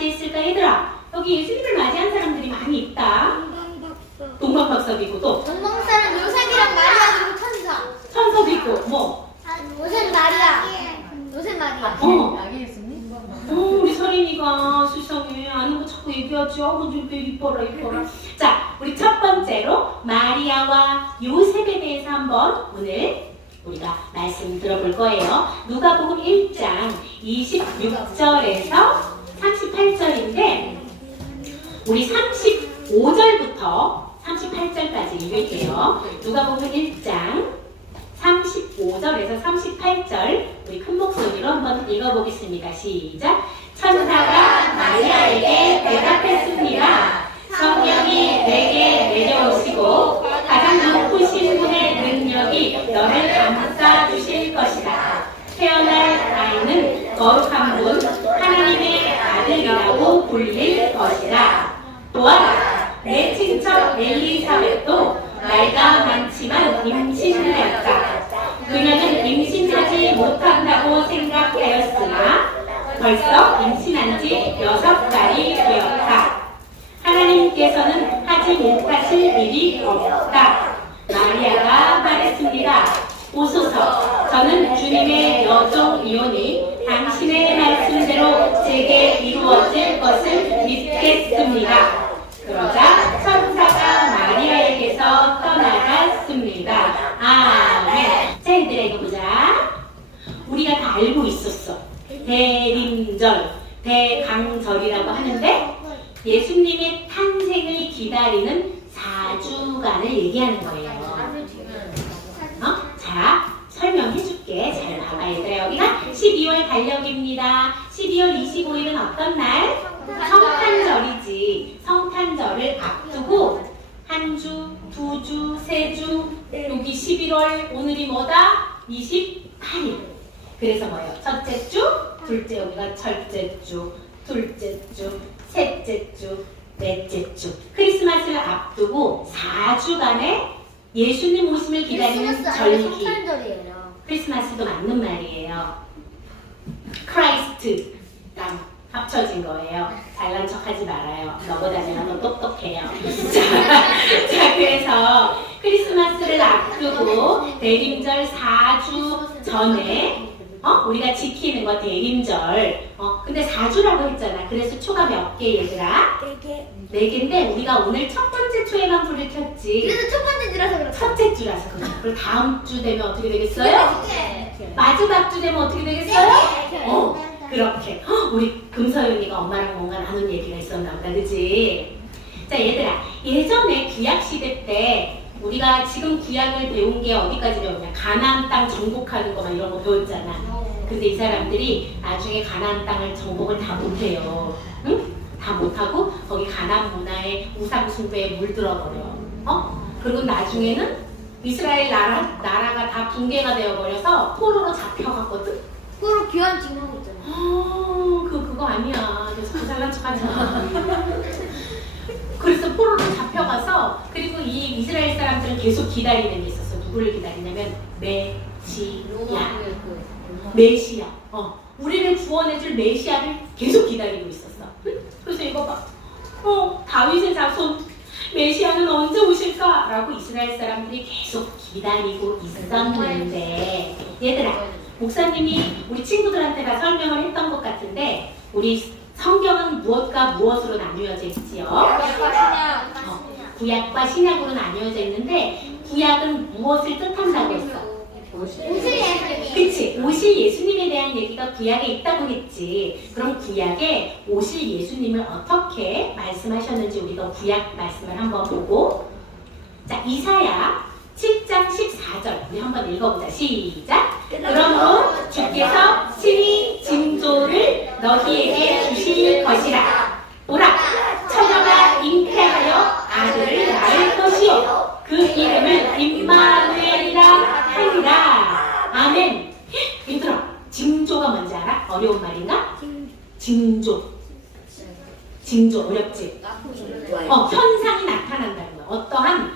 맞이했을까? 얘들아, 여기 예수님을 맞이한 사람들이 많이 있다. 동방박사도 있고 또 동방사는 요셉이랑 마리아 그리고 천사. 천사도 있고 뭐 요셉 마리아. 요셉 마리아. 아기 예수님? 우리 서린이가 세상에 아는 거 자꾸 얘기하지. 좀 이뻐라 이뻐라. 자, 우리 첫 번째로 마리아와 요셉에 대해서 한번 오늘 우리가 말씀 들어볼 거예요. 누가복음 1장 26절에서 38절인데 우리 35절부터 38절까지 읽을게요. 누가복음 1장 35절에서 38절 우리 큰 목소리로 한번 읽어보겠습니다. 시작. 천사가 마리아에게 대답했습니다. 성령이 내게 내려오시고 가장 높으신 분의 능력이 너를 감싸주실 것이다. 태어날 아이는 거룩한 분 하나님의 아들이라고 불릴 것이다. 또한 내 친척 엘리사벳도 나이가 많지만 임신하였다. 그녀는 임신하지 못한다고 생각하였으나 벌써 임신한 지 6달이 되었다. 하나님께서는 하지 못하실 일이 없다. 마리아가 말했습니다. 오소서, 저는 주님의 여종이오니 당신의 말씀대로 제게 이루어질 것을 믿겠습니다. 그러자 천사가 마리아에게서 떠나갔습니다. 아멘. 자, 얘들아 이거 보자. 우리가 다 알고 있었어. 대림절, 대강절이라고 하는데 예수님의 탄생을 기다리는 4주간을 얘기하는 거예요. 자, 설명해줄게. 잘 봐봐 얘들아. 여기가 12월 달력입니다. 12월 25일은 어떤 날? 성탄절이지. 성탄절을 앞두고 한 주, 두 주, 세 주, 여기 11월 오늘이 뭐다? 28일. 그래서 뭐예요? 첫째 주, 둘째 여기가 첫째 주, 둘째 주, 셋째 주, 넷째 주. 크리스마스를 앞두고 4주간의 예수님 오심을 기다리는 절기. 성탄절이에요. 크리스마스도 맞는 말이에요. 크라이스트랑 합쳐진 거예요. 잘난 척하지 말아요. 너보다 내가 더 똑똑해요. 자, 그래서 크리스마스를 앞두고 대림절 4주 전에 우리가 지키는 거 대림절. 근데 4주라고 했잖아. 그래서 초가 몇 개 얘들아? 4개인데 우리가 오늘 첫 번째 초에만 불을 켰지. 그래서 첫 번째 주라서 그렇다. 첫째 주라서 그렇죠. 그리고 다음 주 되면 어떻게 되겠어요? 네. 마지막 주 되면 어떻게 되겠어요? 네. 그렇게. 우리 금서윤이가 엄마랑 뭔가 나눈 얘기가 있었나 보다, 그지? 자, 얘들아, 예전에 구약 시대 때 우리가 지금 구약을 배운 게 어디까지 배웠냐? 가나안 땅 정복하는 거 막 이런 거 배웠잖아. 근데 이 사람들이 나중에 가나안 땅을 정복을 다 못해요. 응? 다 못하고 거기 가나안 문화에 우상 숭배에 물들어버려. 그리고 나중에는 이스라엘 나라가 다 붕괴가 되어버려서 포로로 잡혀갔거든? 그걸 교환 지금 하고 있잖아. 그거 아니야. 그래서 잘난 척하지 마. 그래서 포로로 잡혀가서 그리고 이 이스라엘 사람들은 계속 기다리는 게 있었어. 누구를 기다리냐면 메시야. 메시야. 우리를 구원해줄 메시아를 계속 기다리고 있었어. 그래서 이거 봐. 다윗의 자손 메시아는 언제 오실까? 라고 이스라엘 사람들이 계속 기다리고 있었는데 얘들아, 목사님이 우리 친구들한테 다 설명을 했던 것 같은데 우리 성경은 무엇과 무엇으로 나뉘어져 있지요? 구약과 신약으로 나뉘어져 있는데 구약은 무엇을 뜻한다고 했어? 그치? 오실 예수님에 대한 얘기가 구약에 있다고 했지. 그럼 구약에 오실 예수님을 어떻게 말씀하셨는지 우리가 구약 말씀을 한번 보고, 자, 이사야 7장 14절 우리 한번 읽어보자. 시작! 그러므로 주께서 친히 징조를 너희에게 주실 것이라. 보라! 처녀가 잉태하여 아들을 낳을 것이요 그 이름을 임마누엘이라 하리라. 아멘. 얘들아, 징조가 뭔지 알아? 어려운 말인가? 징조. 징조 어렵지? 현상이 나타난다는 거야. 어떠한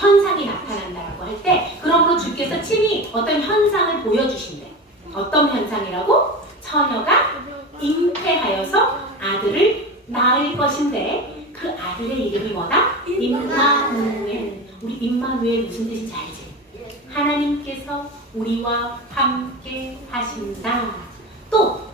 현상이 나타난다라고 할 때, 그러므로 주께서 친히 어떤 현상을 보여주신대. 어떤 현상이라고? 처녀가 잉태하여서 아들을 낳을 것인데 그 아들의 이름이 뭐다? 임마누엘. 우리 임마누엘 무슨 뜻인지 알지? 하나님께서 우리와 함께 하신다. 또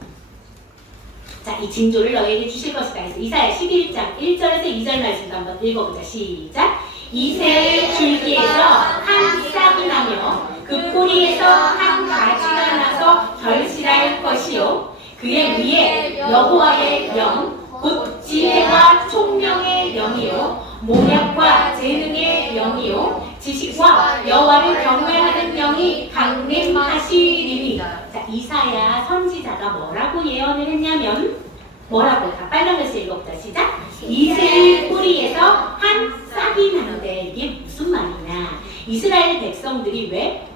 자, 이 징조를 너에게 주실 것이다. 그래서 이사야 11장 1절에서 2절 말씀도 한번 읽어보자. 시작. 이새의 줄기에서 한 싹이 나며 그 뿌리에서 한 가지가 나서 결실할 것이요 그의 위에 여호와의 영 곧 지혜와 총명의 영이요 모략과 재능의 영이요 지식과 여호와를 경외하는 영이 강림하시리니. 자, 이사야 선지자가 뭐라고 예언을 했냐면 뭐라고? 다 빨간 글씨 읽어보자. 시작. 이새의 뿌리에서 한 싹이 나는데 이게 무슨 말이냐? 이스라엘 백성들이 왜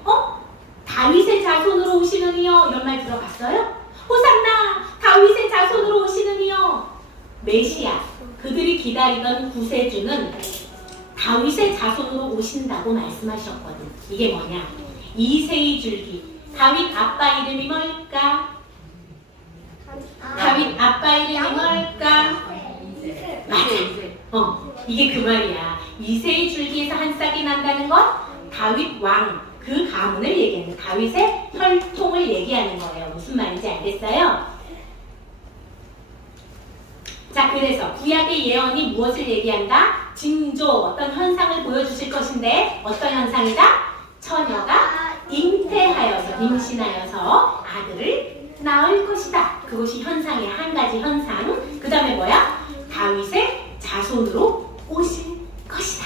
다윗의 자손으로 오시는 이여 이런 말 들어봤어요? 호산나 다윗의 자손으로 오시는 이여. 메시아 그들이 기다리던 구세주는 다윗의 자손으로 오신다고 말씀하셨거든. 이게 뭐냐? 이새의 줄기. 다윗 아빠 이름이 뭘까? 다윗 아빠 이름이 뭘까? 맞아. 이게 그 말이야. 이새의 줄기에서 한 싹이 난다는 건 다윗 왕 그 가문을 얘기하는 다윗의 혈통을 얘기하는 거예요. 무슨 말인지 알겠어요? 자, 그래서 구약의 예언이 무엇을 얘기한다? 징조, 어떤 현상을 보여주실 것인데 어떤 현상이다? 처녀가 잉태하여서 임신하여서 아들을 낳을 것이다. 그것이 현상의 한 가지 현상. 그 다음에 뭐야? 다윗의 자손으로 오실 것이다.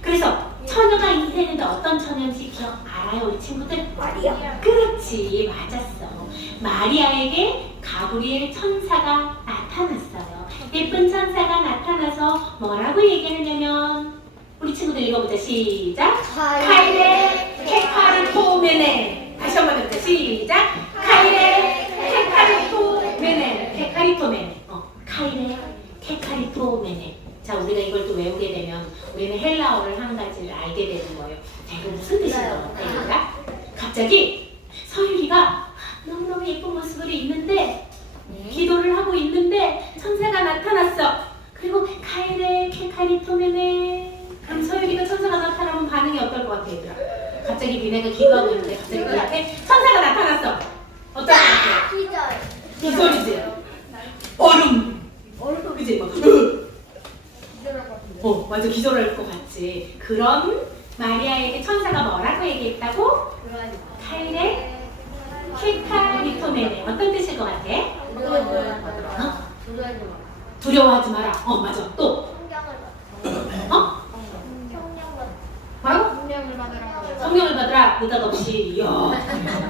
그래서 처녀가 잉태했는데 어떤 처녀인지 기억 알아요 우리 친구들? 마리아. 그렇지, 맞았어. 마리아에게 가브리엘 천사가 나타났어요. 예쁜 천사가 나타나서 뭐라고 얘기하냐면 우리 친구들 읽어보자. 시작. 카이레 케카리토메네. 다시 한번 해보자. 시작. 카이레 케카리토메네. 케카리토메네. 카이레 케카리토메네. 자, 우리가 이걸 또 외우게 되면 우리는 헬라어를 한 가지를 알게 되는 거예요. 자, 이거 무슨 뜻인 것 같아요? 갑자기 서유리가 너무너무 예쁜 모습으로 있는데 기도를 하고 있는데 천사가 나타났어. 그리고 카이레 케카리토메네. 그럼 서유리가 천사가 나타나면 반응이 어떨 것 같아, 얘들아? 갑자기 니네가 기도하고 있는데 갑자기 그 앞에 천사가 나타났어. 어떨 것 같아? 기절이지? 얼음. 그치? 막 완전 기절할 것 같지. 그런 마리아에게 천사가 뭐라고 얘기했다고? 카이레 케카리토메네. 어떤 뜻일 것 같아? 두려워하지 마라. 맞아. 또 뭐라고? 성령을 받으라. 느닷없이. 이야,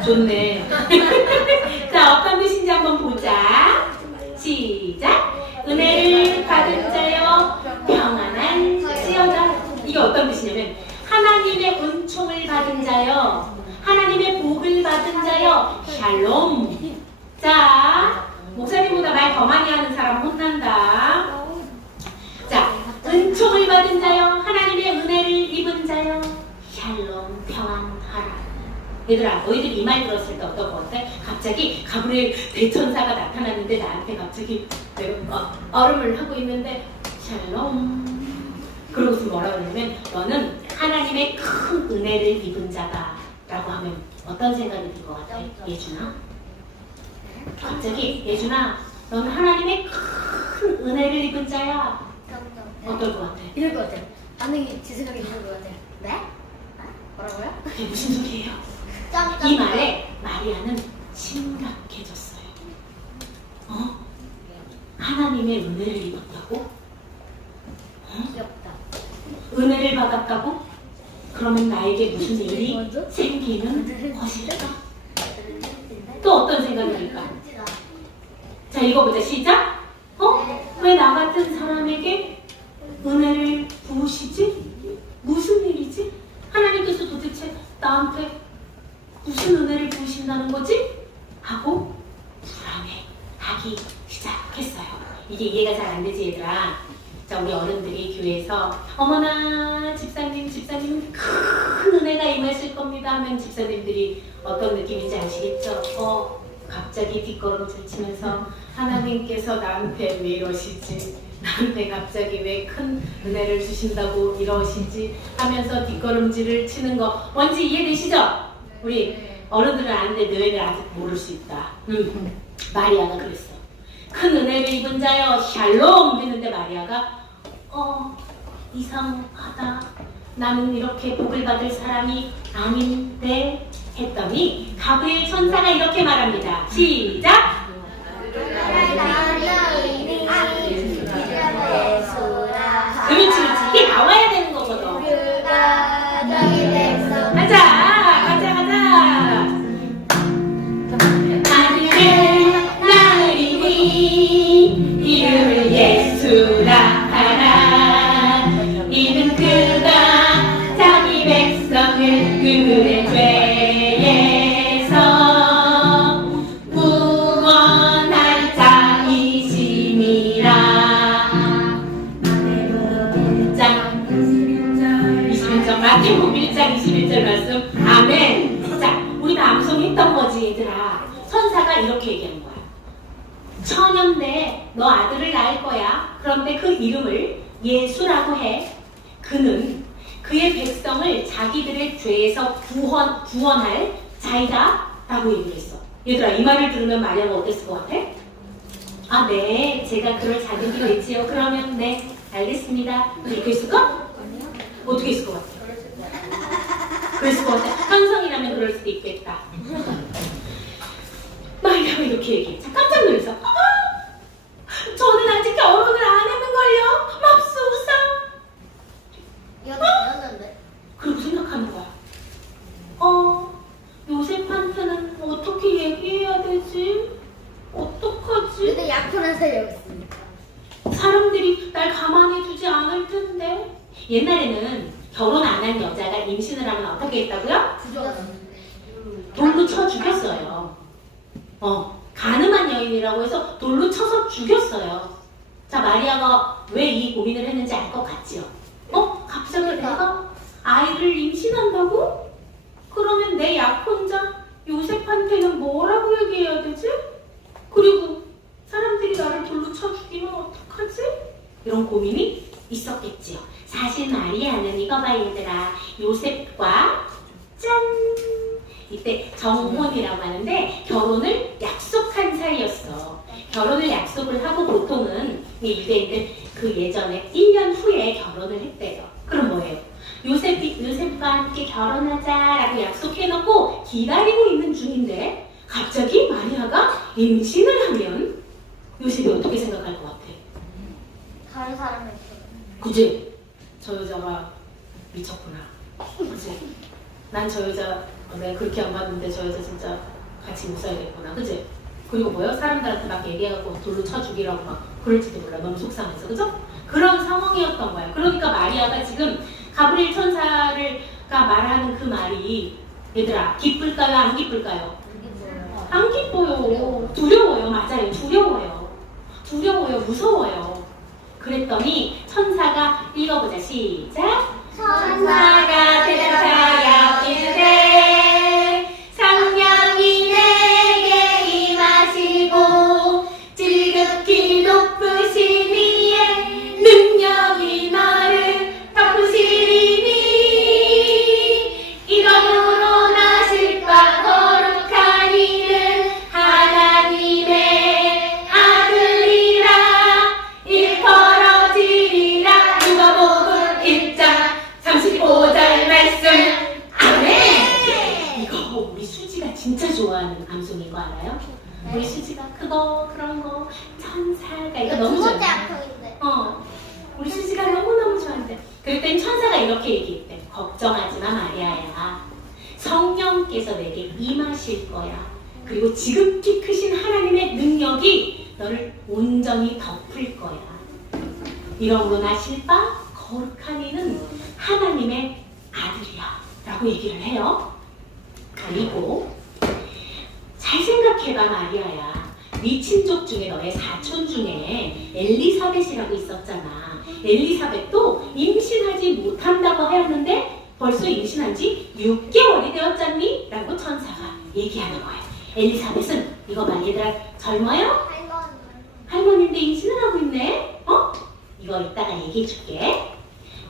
좋네. 자, 어떤 뜻인지 한번 보자. 시작. 은혜를 받은 자여 평안한지어다. 이게 어떤 뜻이냐면 하나님의 은총을 받은 자여, 하나님의 복을 받은 자여, 샬롬. 자, 목사님보다 말 더 많이 하는 사람 혼난다. 자, 은총을 받은 자여, 하나님의 은혜를 입은 자여, 샬롬, 평안하라. 얘들아, 너희들 이 말 들었을 때 어떤 것 같아? 갑자기 가브리엘 대천사가 나타났는데 나한테 갑자기 얼음을 하고 있는데 샬롬. 그러고서 뭐라고 하냐면 너는 하나님의 큰 은혜를 입은 자다 라고 하면 어떤 생각이 들 것 같아? 예준아? 갑자기 예준아, 너는 하나님의 큰 은혜를 입은 자야. 어떨 것 같아? 이럴 것 같아. 반응이 제 생각에 이럴 것 같아. 네? 뭐라고요? 그게 무슨 소리예요? 이 말에 마리아는 심각해졌어요. 하나님의 은혜를 입었다고? 귀엽다. 은혜를 받았다고? 그러면 나에게 무슨 일이 생기는 것일까? 또 어떤 생각이 들까? 자, 읽어보자. 시작. 왜 나 같은 사람에게 은혜를 부으시지? 무슨 일이지? 하나님께서 도대체 나한테 무슨 은혜를 부으신다는 거지? 하고 불안해하기 시작했어요. 이게 이해가 잘 안 되지, 얘들아? 자, 우리 어른들이 교회에서 어머나 집사님 큰 은혜가 임하실 겁니다 하면 집사님들이 어떤 느낌인지 아시겠죠? 갑자기 뒷걸음질 치면서 하나님께서 나한테 왜 이러시지? 나한테 갑자기 왜 큰 은혜를 주신다고 이러시지? 하면서 뒷걸음질을 치는 거 뭔지 이해되시죠? 우리 어른들은 아는데 너희들 아직 모를 수 있다. 마리아가 그랬어. 큰 은혜를 입은 자여 샬롬 했는데 마리아가 이상하다. 나는 이렇게 복을 받을 사람이 아닌데 했더니 가브리엘 천사가 이렇게 말합니다. 시작! 그렇지 그렇지. 이게 나와야 되는 거거든. 가자 가자 가자. 아들을 낳으리니 이름을 예수라 하라. 이는 그가 자기 백성을 그들의 죄에서 구원할 자이심이라. 21장 마태복음 1장 21절 말씀. 아멘. 자, 우리 암송했던 거지 얘들아. 천사가 이렇게 얘기하는 거야. 천연대 너 아들을 낳을 거야. 그런데 그 이름을 예수라고 해. 그는 그의 백성을 자기들의 죄에서 구원할 자이다 라고 얘기를 했어. 얘들아, 이 말을 들으면 마리아가 어땠을 것 같아? 아, 네, 제가 그럴 자격이 됐지요. 그러면 네, 알겠습니다. 이렇게 했을까? 어떻게 했을 것 같아? 그랬을 것 같아. 현성이라면 그럴 수도 있겠다. 마리아가 이렇게 얘기해. 자, 깜짝 놀라서 저는 아직 결혼을 안 했는걸요. 맙소사. 여는데. 그리고 생각하는 거야. 요셉한테는 어떻게 얘기해야 되지? 어떡하지? 근데 약혼한 사람이 없으니까. 사람들이 날 가만히 두지 않을 텐데. 옛날에는 결혼 안 한 여자가 임신을 하면 어떻게 했다고요? 돌로 쳐 죽였어요. 가늠한 여인이라고 해서 돌로 쳐서 죽였어요. 자, 마리아가 왜 이 고민을 했는지 알 것 같지요? 갑자기 내가 아이를 임신한다고? 그러면 내 약혼자 요셉한테는 뭐라고 얘기해야 되지? 그리고 사람들이 나를 돌로 쳐 죽이면 어떡하지? 이런 고민이 있었겠지요. 사실 마리아는 이거 봐 얘들아. 요셉과 짠! 이때 정혼이라고 하는데 결혼을 약속한 사이였어. 결혼을 약속을 하고 보통은 유대인들 그 예전에 1년 후에 결혼을 했대요. 그럼 뭐예요? 요셉과 함께 결혼하자라고 약속해놓고 기다리고 있는 중인데 갑자기 마리아가 임신을 하면 요셉이 어떻게 생각할 것 같아? 다른 사람이 있어. 그지? 저 여자가 미쳤구나. 그지? 난 저 여자 내가 그렇게 안 봤는데 저 여자 진짜 같이 못 살겠구나. 그지? 그리고 뭐요? 사람들한테 막 얘기하고 돌로 쳐 죽이라고 막 그럴지도 몰라. 너무 속상해서. 그죠? 그런 상황이었던 거야. 그러니까 마리아가 지금 가브리엘 천사가 말하는 그 말이 얘들아 기쁠까요? 안 기쁠까요? 안 기뻐요. 두려워요. 맞아요. 두려워요. 무서워요. 그랬더니 천사가 읽어보자. 시작. 천사가 대답하여 이르되 성령이 내게 임하시고 지극히 높으신 이의 능력이 너를 덮으시리니 이름으로 나실 바 거룩한 이는 하나님의 아들이라 일컬어지리라. 누가복음 1장 35절 말씀. 아멘. 이거 우리 수지가 진짜 좋아하는 암송인 거 알아요? 우리 수지가 그런 거 천사가 이거 너무 두 번째 좋아해. 악통인데. 우리 수지가 너무너무 좋아한대. 그랬더니 천사가 이렇게 얘기했대. 걱정하지 마 마리아야. 성령께서 내게 임하실 거야. 그리고 지극히 크신 하나님의 능력이 너를 온전히 덮을 거야. 이러므로 나실 바 거룩한 이는 하나님의 아들이야 라고 얘기를 해요. 그리고 잘 생각해봐 마리아야. 네 친족 중에 너의 사촌 중에 엘리사벳이라고 있었잖아. 엘리사벳도 임신하지 못한다고 하였는데 벌써 임신한 지 6개월이 되었잖니? 라고 천사가 얘기하는 거야. 엘리사벳은 이거 봐 얘들아 젊어요? 할머니인데 임신을 하고 있네? 이거 이따가 얘기해 줄게.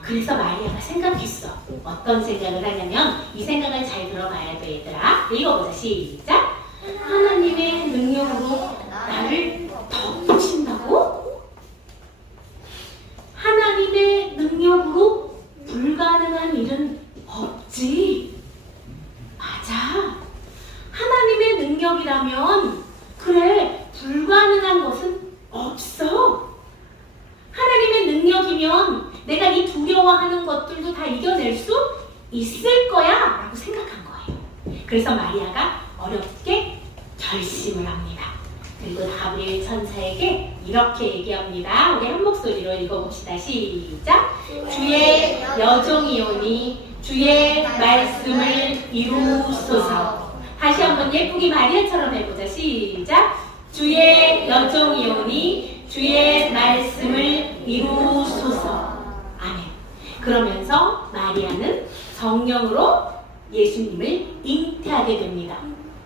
그래서 마리아가 생각했어. 어떤 생각을 하냐면 이 생각을 잘 들어봐야 돼 얘들아. 읽어보자 시작. 하나님의 능력으로 나를 덮으신다고? 하나님의 능력으로 불가능한 일은 없지. 맞아. 하나님의 능력이라면 그래 불가능한 것은 없어. 하나님의 능력이면 내가 이 두려워하는 것들도 다 이겨낼 수 있을 거야 라고 생각한 거예요. 그래서 마리아가 어렵게 결심을 합니다. 그리고 가브리엘 천사에게 이렇게 얘기합니다. 우리 한 목소리로 읽어봅시다. 시작. 주의 여종이오니 주의 말씀을 이루소서. 다시 한번 예쁘게 마리아처럼 해보자. 시작. 주의 여종이오니 주의 말씀을 이루소서. 아멘. 그러면서 마리아는 성령으로 예수님을 잉태하게 됩니다.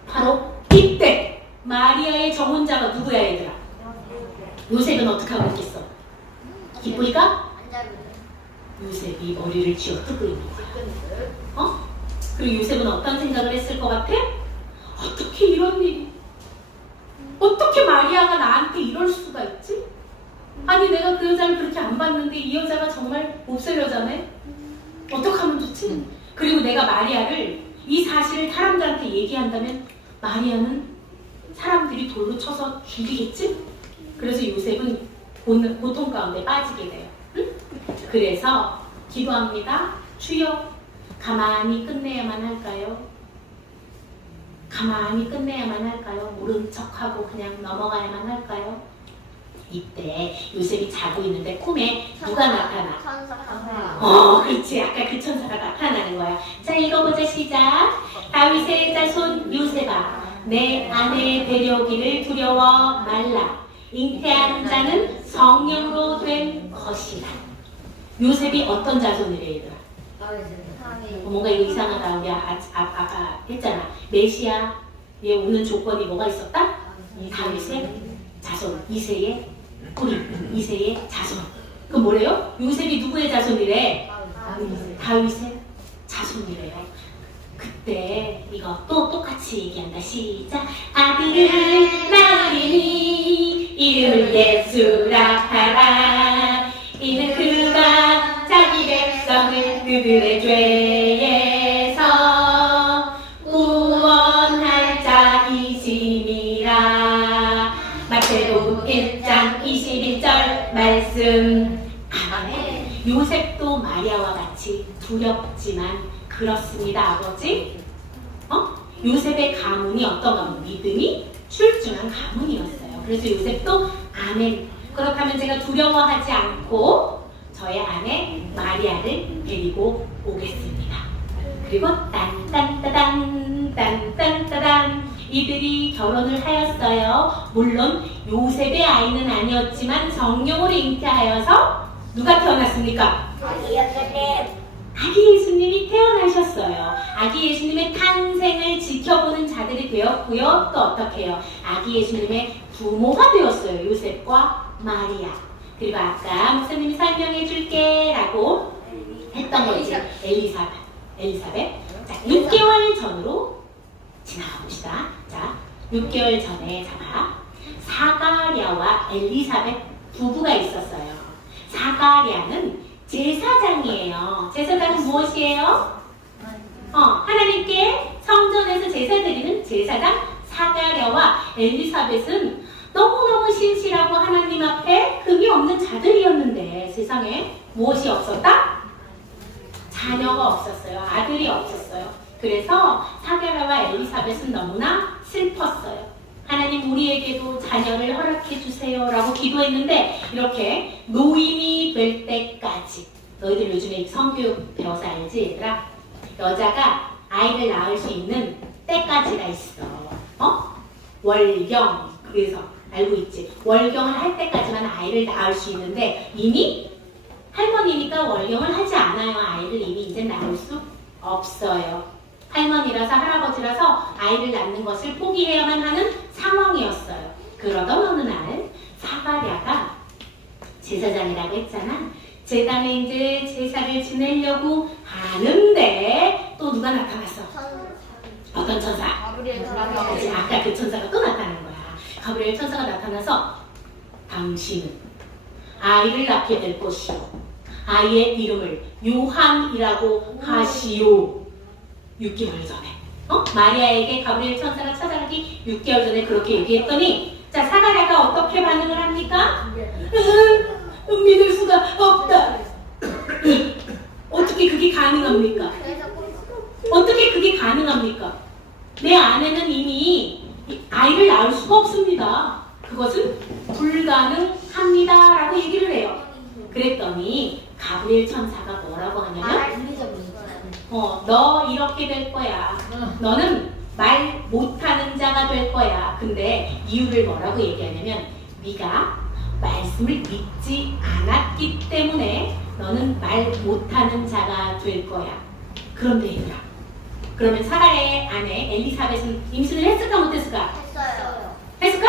바로 이때 마리아의 정혼자가 누구야 얘들아? 요셉은 어떻게 하고 있겠어? 기쁘니까? 요셉이 머리를 쥐어 뜨고 있는 거야. 그리고 요셉은 어떤 생각을 했을 것 같아? 어떻게 이런 일이? 어떻게 마리아가 나한테 이럴 수가 있지? 아니 내가 그 여자를 그렇게 안 봤는데 이 여자가 정말 몹쓸 여자네? 어떡하면 좋지? 그리고 내가 마리아를 이 사실을 사람들한테 얘기한다면 마리아는 사람들이 돌로 쳐서 죽이겠지? 그래서 요셉은 고통 가운데 빠지게 돼요. 응? 그래서 기도합니다. 주여 가만히 끝내야만 할까요? 가만히 끝내야만 할까요? 모른 척하고 그냥 넘어가야만 할까요? 이때 요셉이 자고 있는데 꿈에 누가 나타나? 그렇지. 아까 그 천사가 나타나는 거야. 자, 읽어보자. 시작. 다윗의 자손 요셉아, 내 아내의 데려오기를 두려워 말라. 잉태한 자는 성령으로 된 것이라. 요셉이 어떤 자손이래 얘들아? 뭔가 이거 이상하다. 우리 아까 했잖아. 메시아에 오는 조건이 뭐가 있었다? 다윗의 자손, 이세의 뿌리, 이세의 자손. 그럼 뭐래요? 요셉이 누구의 자손이래? 다윗의 자손이래요. 그때 이거 또 똑같이 얘기한다. 시작. 아들을 낳으리니 이름을 예수라 하라. 이는 그가 자기 백성을 그들의 죄에서 구원할 자이심이라. 마태복음 1장 21절 말씀. 아멘. 요셉도 마리아와 같이 두렵지만 그렇습니다. 아버지. 요셉의 가문이 어떤 가문? 믿음이 출중한 가문이었어요. 그래서 요셉도 아멘. 그렇다면 제가 두려워하지 않고 저의 아내 마리아를 데리고 오겠습니다. 그리고 딴딴따단 이들이 결혼을 하였어요. 물론 요셉의 아이는 아니었지만 성령으로 잉태하여서 누가 태어났습니까? 아기 예수님이 태어나셨어요. 아기 예수님의 탄생을 지켜보는 자들이 되었고요. 또 어떻게 해요? 아기 예수님의 부모가 되었어요. 요셉과 마리아. 그리고 아까 목사님이 설명해 줄게 라고 했던 거지. 엘리사벳. 자, 6개월 전으로 지나가 봅시다. 자, 6개월 전에 사가랴와 엘리사벳 부부가 있었어요. 사가랴는 제사장이에요. 제사장은 무엇이에요? 하나님께 성전에서 제사 드리는 제사장 사가랴와 엘리사벳은 너무너무 신실하고 하나님 앞에 흠이 없는 자들이었는데 세상에 무엇이 없었다? 자녀가 없었어요. 아들이 없었어요. 그래서 사가랴와 엘리사벳은 너무나 슬펐어요. 하나님 우리에게도 자녀를 허락해 주세요 라고 기도했는데 이렇게 노인이 될 때까지, 너희들 요즘에 성교육 배워서 알지 얘들아? 여자가 아이를 낳을 수 있는 때까지가 있어. 월경. 그래서 알고 있지? 월경을 할 때까지만 아이를 낳을 수 있는데 이미 할머니니까 월경을 하지 않아요. 아이를 이미 이제 낳을 수 없어요. 할머니라서 할아버지라서 아이를 낳는 것을 포기해야만 하는 상황이었어요. 그러던 어느 날 사가랴가 제사장이라고 했잖아. 제단에 이제 제사를 지내려고 하는데 또 누가 나타났어? 어떤 천사? 그치, 아까 그 천사가 또 나타난 거야. 가브리엘 천사가 나타나서 당신은 아이를 낳게 될 것이요 아이의 이름을 요한이라고 하시오. 6개월 전에 마리아에게 가브리엘 천사가 찾아가기 6개월 전에 그렇게 얘기했더니 자, 사가랴가 어떻게 반응을 합니까? 믿을 수가 없다. 어떻게 그게 가능합니까? 어떻게 그게 가능합니까? 내 아내는 이미 아이를 낳을 수가 없습니다. 그것은 불가능합니다 라고 얘기를 해요. 그랬더니 가브리엘 천사가 뭐라고 하냐면 너 이렇게 될 거야. 너는 말 못하는 자가 될 거야. 근데 이유를 뭐라고 얘기하냐면 네가 말씀을 믿지 않았기 때문에 너는 말 못하는 자가 될 거야. 그런데 얘들아, 그러면 사가랴의 아내 엘리사벳은 임신을 했을까 못했을까? 했어요. 했을까?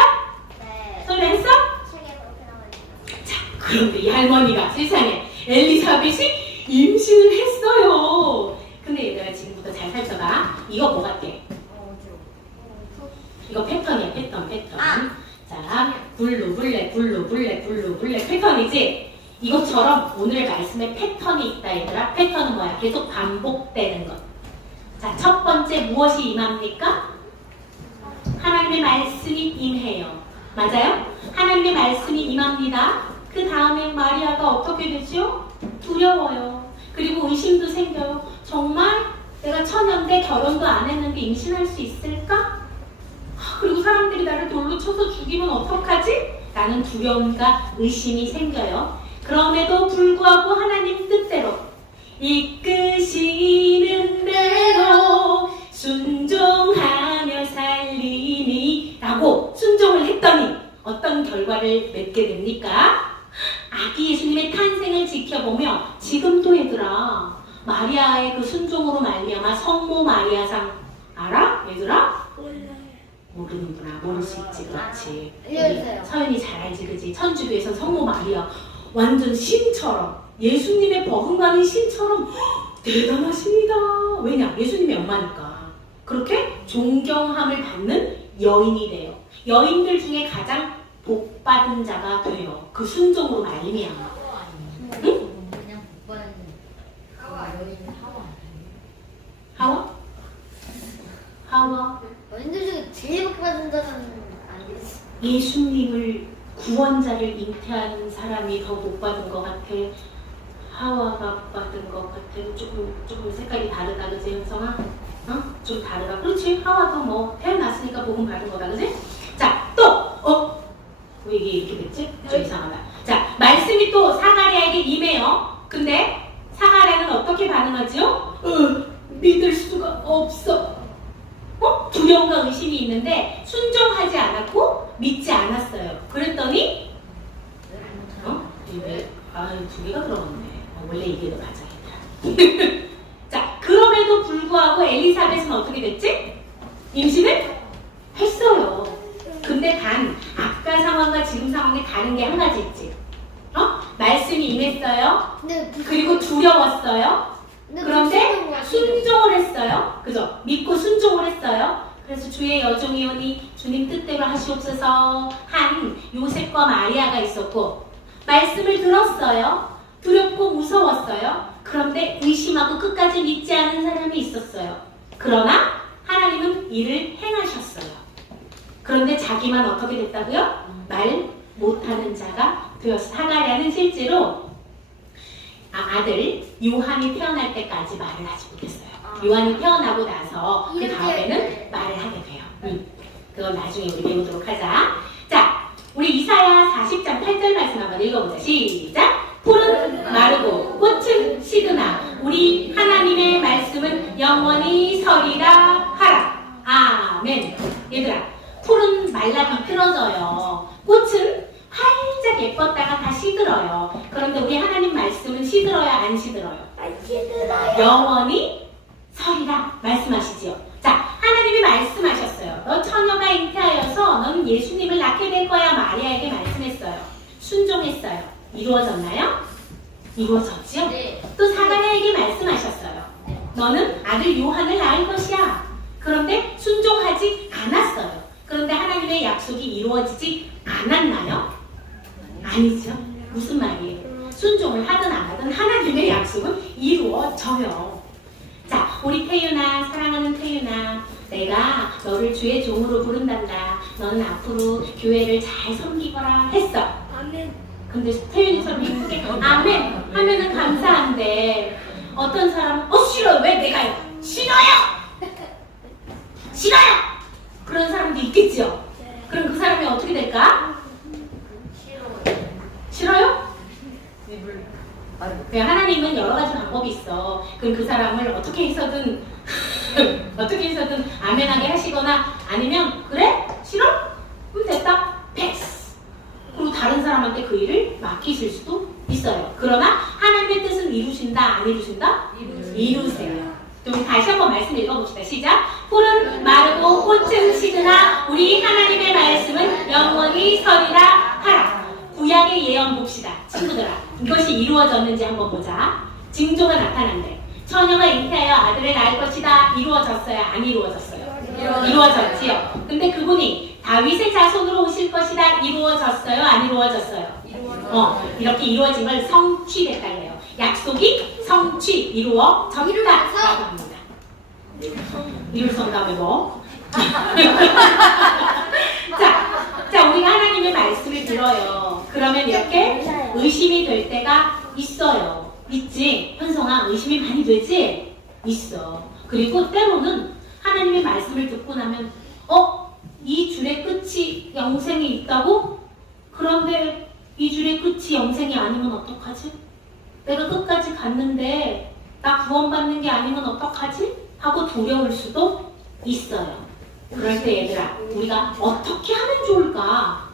네. 설레 했어? 책에 그렇게 나와 있어요. 자, 그런데 이 할머니가 세상에 엘리사벳이 임신을 했어요. 근데 얘들아 지금부터 잘 살펴봐. 이거 뭐 같아? 이거 패턴이야, 패턴. 자, 블루, 블랙 패턴이지? 이것처럼 오늘 말씀에 패턴이 있다 얘들아. 패턴은 뭐야? 계속 반복되는 것. 자, 첫 번째 무엇이 임합니까? 하나님의 말씀이 임해요. 맞아요? 하나님의 말씀이 임합니다. 그 다음에 마리아가 어떻게 되죠? 두려워요. 그리고 의심도 생겨요. 정말 내가 처녀인데 결혼도 안 했는데 임신할 수 있을까? 그리고 사람들이 나를 돌로 쳐서 죽이면 어떡하지? 라는 두려움과 의심이 생겨요. 그럼에도 불구하고 하나님 뜻대로 이끄시는 대로 순종하며 살리니 라고 순종을 했더니 어떤 결과를 맺게 됩니까? 아기 예수님의 탄생을 지켜보며 지금도 얘들아 마리아의 그 순종으로 말미암아 성모 마리아상 알아? 얘들아? 모르는구나. 모를 수 있지. 그렇지. 알려주세요. 서연이 잘 알지. 그치? 천주교에서 성모 마리아 완전 신처럼 예수님의 버금가는 신처럼 대단하십니다. 왜냐? 예수님의 엄마니까. 그렇게 존경함을 받는 여인이 돼요. 여인들 중에 가장 복받은 자가 돼요. 그 순종으로 말미암아. 응? 그냥 오빠는 여인 하와? 하와? 여인들 중에 제일 복받은 자는 아니지. 예수님을 구원자를 잉태한 사람이 더 복받은 것 같아. 하와가 받은 것 같아. 조금 색깔이 다르다, 그지, 현성아? 좀 다르다. 그렇지? 하와도 뭐 태어났으니까 복음 받은 거다, 그지? 자, 또 왜 이게 이렇게 됐지? 좀 이상하다. 자, 말씀이 또 사가랴에게 임해요. 근데 사가랴는 어떻게 반응하죠? 믿을 수가 없어. 두려움과 의심이 있는데 순종하지 않았고 믿지 않았어요. 그랬더니 두 개가 들어갔네. 원래 이게 더 맞아. 자, 그럼에도 불구하고 엘리사벳은 어떻게 됐지? 임신을 했어요. 근데 단 아까 상황과 지금 상황이 다른 게 한 가지 있지. 말씀이 임했어요. 그리고 두려웠어요. 그런데 순종을 했어요. 그죠? 믿고 순종을 했어요. 그래서 주의 여종이오니 주님 뜻대로 하시옵소서 한 요셉과 마리아가 있었고 말씀을 들었어요. 두렵고 무서웠어요. 그런데 의심하고 끝까지 믿지 않은 사람이 있었어요. 그러나 하나님은 이를 행하셨어요. 그런데 자기만 어떻게 됐다고요? 말 못하는 자가 되었어요. 사가랴는 실제로 아들 요한이 태어날 때까지 말을 하지 못했어요. 요한이 태어나고 나서 그 다음에는 말을 하게 돼요. 그건 나중에 우리 배우도록 하자. 자, 우리 이사야 40장 8절 말씀 한번 읽어보자. 시작! 풀은 마르고 꽃은 시드나 우리 하나님의 말씀은 영원히 서리라 하라. 아멘. 얘들아, 풀은 말라 비틀어져요. 꽃은 활짝 예뻤다가 다 시들어요. 그런데 우리 하나님 말씀은 시들어야 안 시들어요? 안 시들어요. 영원히 서리라 말씀하시지요. 자, 하나님이 말씀하셨어요. 너 처녀가 잉태하여서 너는 예수님을 낳게 될 거야. 마리아에게 말씀했어요. 순종했어요. 이루어졌나요? 이루어졌지요? 네. 또 사가랴에게 말씀하셨어요. 너는 아들 요한을 낳을 것이야. 그런데 순종하지 않았어요. 그런데 하나님의 약속이 이루어지지 않았나요? 아니죠. 무슨 말이에요? 순종을 하든 안 하든 하나님의 약속은 이루어져요. 자, 우리 태윤아, 사랑하는 태윤아, 내가 너를 주의 종으로 부른단다. 너는 앞으로 교회를 잘 섬기거라 했어. 아멘. 근데 태윤이처럼 이렇게 아멘 하면은 감사한데 어떤 사람은 싫어요. 왜 내가요? 싫어요! 싫어요! 그런 사람도 있겠죠. 그럼 그 사람이 어떻게 될까? 싫어요? 네, 하나님은 여러 가지 방법이 있어. 그럼 그 사람을 어떻게 해서든 어떻게 해서든 아멘하게 하시거나 아니면 그래? 싫어? 그럼 됐다. 패스. 그리고 다른 사람한테 그 일을 맡기실 수도 있어요. 그러나 하나님의 뜻은 이루신다, 안 이루신다? 이루세요. 우리 다시 한번 말씀 읽어봅시다. 시작. 풀은 마르고 꽃은 시드나 우리 하나님의 말씀은 영원히 서리라 하라. 구약의 예언 봅시다. 친구들아, 이것이 이루어졌는지 한번 보자. 징조가 나타난대. 처녀가 잉태하여 아들을 낳을 것이다. 이루어졌어요? 안 이루어졌어요? 이루어졌지요. 근데 그분이 다윗의 자손으로 오실 것이다. 이루어졌어요? 안 이루어졌어요? 이렇게 이루어진 걸 성취됐다 그래요. 약속이 성취, 이루어졌다라고 합니다. 이룰 성담에 뭐? 자, 우리가 하나님의 말씀을 들어요. 그러면 이렇게 의심이 될 때가 있어요. 있지? 현성아, 의심이 많이 되지? 있어. 그리고 때로는 하나님의 말씀을 듣고 나면 이 줄의 끝이 영생이 있다고? 그런데 이 줄의 끝이 영생이 아니면 어떡하지? 내가 끝까지 갔는데 나 구원받는 게 아니면 어떡하지? 하고 두려울 수도 있어요. 그럴 때 얘들아, 우리가 어떻게 하면 좋을까?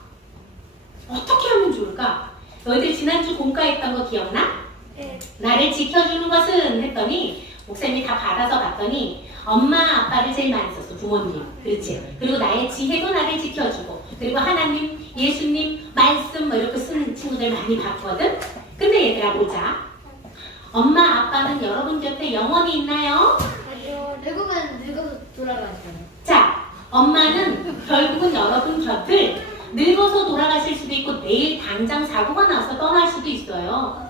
어떻게 하면 좋을까? 너희들 지난주 공과했던 거 기억나? 네. 나를 지켜주는 것은 했더니 목사님이 다 받아서 봤더니 엄마 아빠를 제일 많이 썼어. 부모님. 그렇지? 그리고 나의 지혜도 나를 지켜주고 그리고 하나님, 예수님, 말씀 뭐 이렇게 쓰는 친구들 많이 봤거든? 근데 얘들아 보자. 엄마 아빠는 여러분 곁에 영원히 있나요? 아니요. 늙으면 늙어서 돌아가세요. 자, 엄마는 결국은 여러분 곁을 늙어서 돌아가실 수도 있고 내일 당장 사고가 나서 떠날 수도 있어요.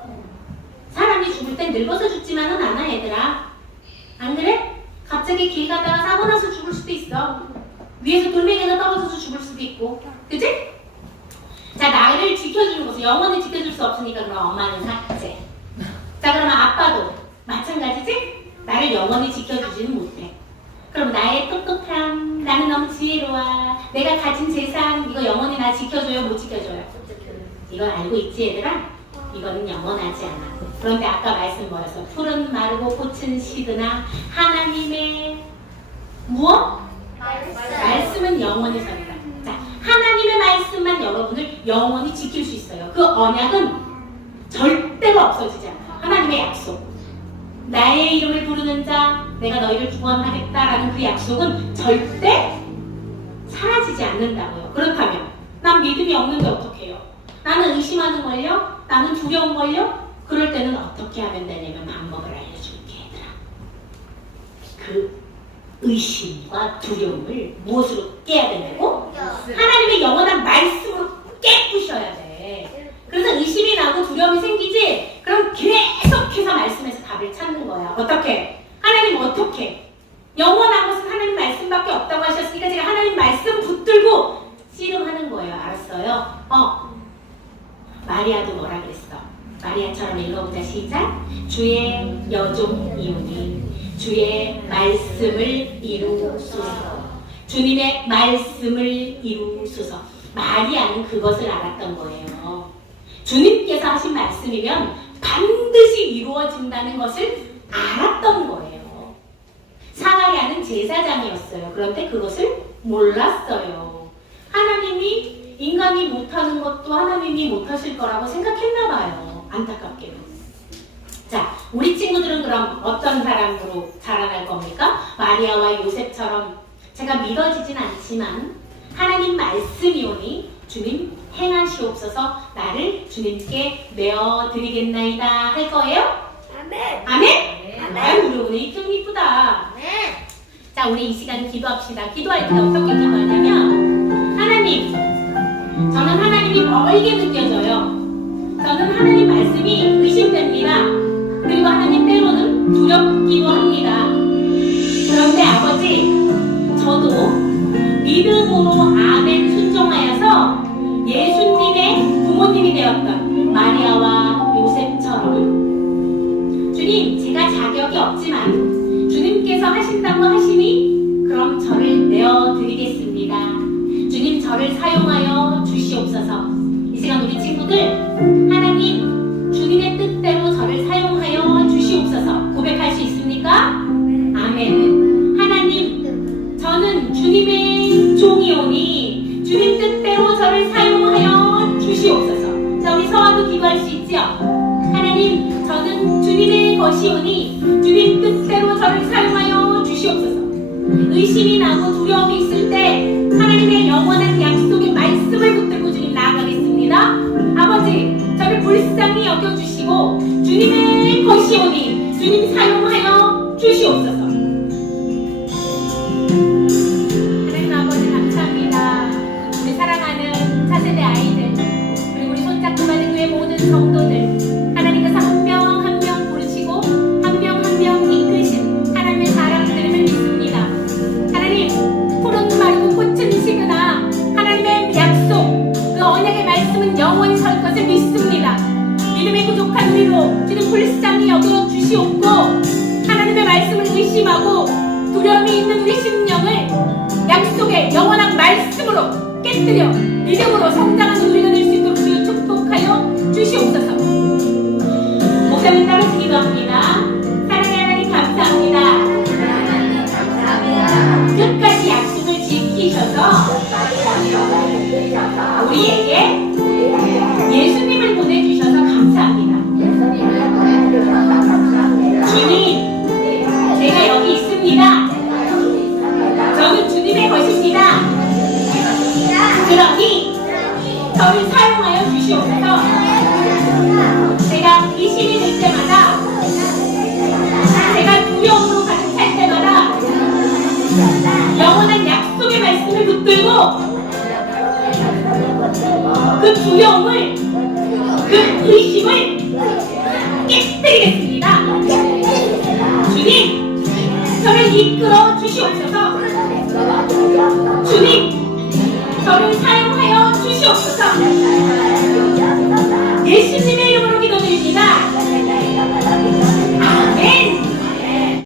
사람이 죽을 땐 늙어서 죽지만은 않아 얘들아. 안 그래? 갑자기 길 가다가 사고 나서 죽을 수도 있어. 위에서 돌멩이가 떨어져서 죽을 수도 있고. 그치? 자, 나를 지켜주는 것은 영원히 지켜줄 수 없으니까 그럼 엄마는 삭제. 자, 그러면 아빠도 마찬가지지? 나를 영원히 지켜주지는 못해. 그럼 나의 똑똑함, 나는 너무 지혜로워, 내가 가진 재산, 이거 영원히 나 지켜줘요, 못 지켜줘요? 이건 알고 있지 얘들아? 이거는 영원하지 않아. 그런데 아까 말씀 뭐였어? 풀은 마르고 꽃은 시드나 하나님의 무엇? 말씀은 영원히 서리라. 자, 하나님의 말씀만 여러분을 영원히 지킬 수 있어요. 그 언약은 절대로 없어지지 않아요. 하나님의 약속. 나의 이름을 부르는 자, 내가 너희를 구원하겠다라는 그 약속은 절대 사라지지 않는다고요. 그렇다면 난 믿음이 없는데 어떻게 해요? 나는 의심하는 걸요? 나는 두려운 걸요? 그럴 때는 어떻게 하면 되냐면 방법을 알려줄게 얘들아. 그 의심과 두려움을 무엇으로 깨야 되냐고? 하나님의 영원한 말씀으로 깨부셔야 돼. 그래서 의심이 나고 두려움이 생기지? 그럼 계속해서 말씀에서 답을 찾는 거야. 어떻게? 하나님 어떻게? 영원한 것은 하나님 말씀밖에 없다고 하셨으니까 제가 하나님 말씀 붙들고 씨름하는 거예요. 알았어요? 마리아도 뭐라 그랬어? 마리아처럼 읽어보자. 시작. 주의 여종이오니 주의 말씀을 이루소서. 주님의 말씀을 이루소서. 마리아는 그것을 알았던 거예요. 주님께서 하신 말씀이면 반드시 이루어진다는 것을 알았던 거예요. 사가랴는 제사장이었어요. 그런데 그것을 몰랐어요. 하나님이 인간이 못하는 것도 하나님이 못하실 거라고 생각했나 봐요. 안타깝게도. 자, 우리 친구들은 그럼 어떤 사람으로 자라날 겁니까? 마리아와 요셉처럼 제가 믿어지진 않지만 하나님 말씀이 오니 주님 행하시옵소서 나를 주님께 내어드리겠나이다 할 거예요? 아멘. 아멘? 아유 우리 오늘 이름 이쁘다. 아멘. 자 우리 이 시간에 기도합시다. 기도할 때 어떻게 기도하냐면 하나님 저는 하나님이 멀게 느껴져요. 저는 하나님 말씀이 의심됩니다. 그리고 하나님 때로는 두렵기도 합니다. 그런데 아버지 저도 믿음으로 아멘 순종하여서 예수님의 부모님이 되었던 마리아와 요셉처럼 주님 제가 자격이 없지만 주님께서 하신다고 하시니 그럼 저를 내어드리겠습니다. 주님 저를 사용하여 주시옵소서. 이 시간 우리 친구들 하나님 주님의 뜻대로 저를 사용하여 주시옵소서 고백할 수 있습니까? 아멘. 하나님 저는 주님의 종이오니 주님 뜻대로 저를 사용하여 주시옵소서. 자 우리 서화도 기도할 수 있지요? 하나님 저는 주님의 것이오니 주님 뜻대로 저를 사용하여 주시옵소서. 의심이 나고 두려움이 있을 때 하나님의 영원한 약속의 말씀을 붙들고 주님 나아가겠습니다. 아버지 저를 불쌍히 여겨주시고 주님의 것이오니 주님 사용하여 주시옵소서. 하나님 아버지 감사합니다. 우리 사랑하는 차세대 아이들 그리고 우리 손잡고 가는 교회 모든 성도들 하나님께서 한 명 한 명 부르시고 한 명 한 명 이끄신 하나님의 사랑들을 믿습니다. 하나님 푸른 마르고 꽃은 시그나 하나님의 약속 그 언약의 말씀은 영원히 설 것을 믿습니다. 믿음의 부족한 우리로 주님 불쌍히 여겨 주시옵고 하나님의 말씀을 의심하고 두려움이 있는 우리 심령을 약속의 영원한 말씀으로 깨뜨려 믿음으로 성장하는 우리가 될 수 있도록 주여 축복하여 주시옵소서. 목사님 따라서 기도합니다. 사랑의 하나님 감사합니다. 끝까지 약속을 지키셔서 우리에게 예수님을 보내주셔서 감사합니다. 주님 제가 여기 있습니다. 저는 주님의 것입니다. 그러니 저를 사용하여 주시옵소서. 제가 의심이 들 때마다 제가 두려움으로 가득할 때마다 영원한 약속의 말씀을 붙들고 그 두려움을 그 의심을 깨뜨리겠습니다. 주님 저를 이끌어 주시옵소서. 주님